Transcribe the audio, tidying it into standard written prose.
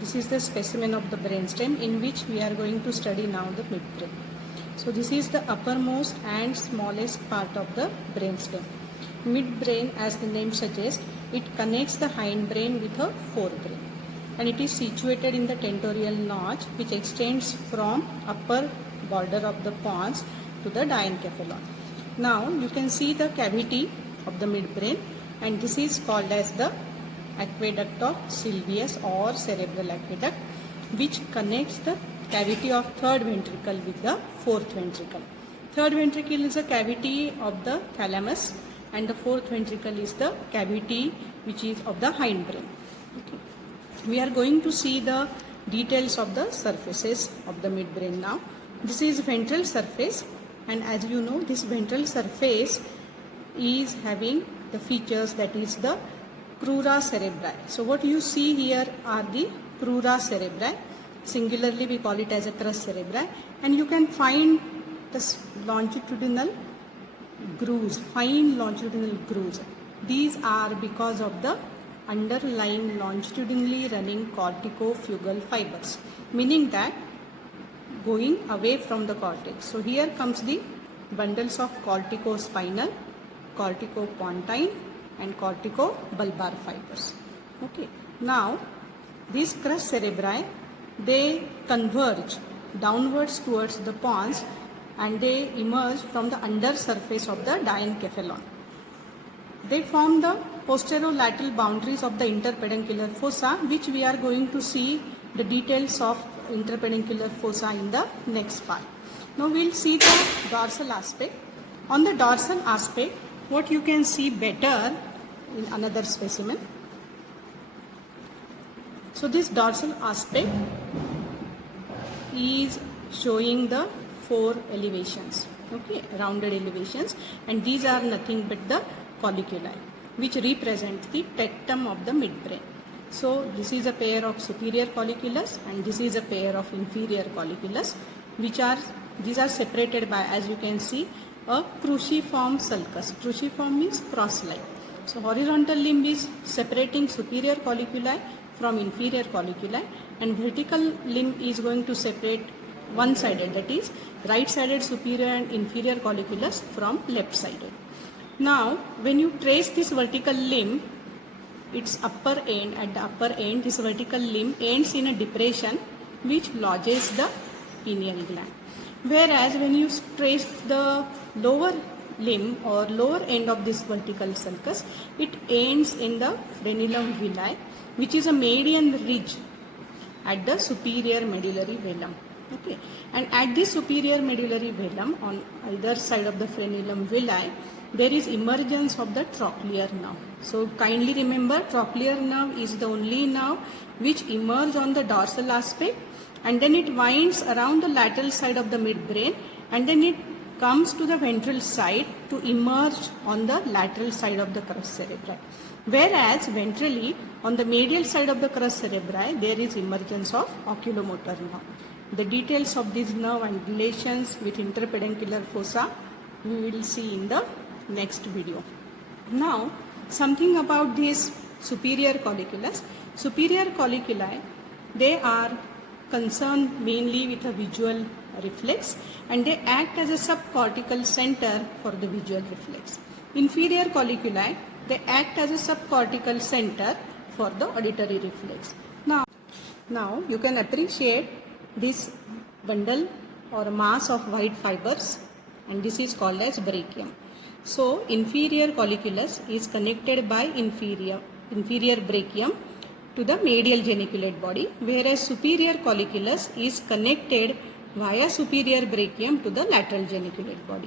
This is the specimen of the brainstem in which we are going to study now the midbrain. So this is the uppermost and smallest part of the brainstem. Midbrain, as the name suggests, it connects the hindbrain with the forebrain, and it is situated in the tentorial notch which extends from upper border of the pons to the diencephalon. Now you can see the cavity of the midbrain, and this is called as the aqueduct of Sylvius or cerebral aqueduct, which connects the cavity of third ventricle with the fourth ventricle. Third ventricle is a cavity of the thalamus, and the fourth ventricle is the cavity which is of the hindbrain. Okay. We are going to see the details of the surfaces of the midbrain now. This is ventral surface, and as you know, this ventral surface is having the features, that is the crura cerebri. So what you see here are the crura cerebri. Singularly we call it as a crus cerebri, and you can find this longitudinal grooves, fine longitudinal grooves. These are because of the underlying longitudinally running corticofugal fibers, meaning that going away from the cortex. So here comes the bundles of corticospinal, corticopontine and corticobulbar fibers. Okay. Now these crus cerebri, they converge downwards towards the pons, and they emerge from the under surface of the diencephalon. They form the posterolateral boundaries of the interpeduncular fossa, which we are going to see the details of interpeduncular fossa in the next part. Now we will see the dorsal aspect. On the dorsal aspect, what you can see better in another specimen. So this dorsal aspect is showing the four elevations, okay, rounded elevations, and these are nothing but the colliculi, which represent the tectum of the midbrain. So this is a pair of superior colliculus, and this is a pair of inferior colliculus, these are separated by, as you can see, a cruciform sulcus. Cruciform means cross-like. So horizontal limb is separating superior colliculi from inferior colliculi, and vertical limb is going to separate one-sided, that is right-sided superior and inferior colliculus from left-sided. Now when you trace this vertical limb, its upper end, at the upper end, this vertical limb ends in a depression which lodges the pineal gland. Whereas when you trace the lower limb or lower end of this vertical sulcus, it ends in the frenulum villi, which is a median ridge at the superior medullary velum. Okay, and at this superior medullary velum, on either side of the frenulum villi, there is emergence of the trochlear nerve. So kindly remember, trochlear nerve is the only nerve which emerges on the dorsal aspect, and then it winds around the lateral side of the midbrain, and then it comes to the ventral side to emerge on the lateral side of the crus cerebri. Whereas ventrally, on the medial side of the crus cerebri, there is emergence of oculomotor nerve. The details of this nerve and relations with interpeduncular fossa we will see in the next video. Now something about these superior colliculus. Superior colliculi, they are concerned mainly with a visual reflex, and they act as a subcortical center for the visual reflex. Inferior colliculi, they act as a subcortical center for the auditory reflex. Now you can appreciate this bundle or mass of white fibers, and this is called as brachium. So inferior colliculus is connected by inferior brachium to the medial geniculate body, whereas superior colliculus is connected via superior brachium to the lateral geniculate body.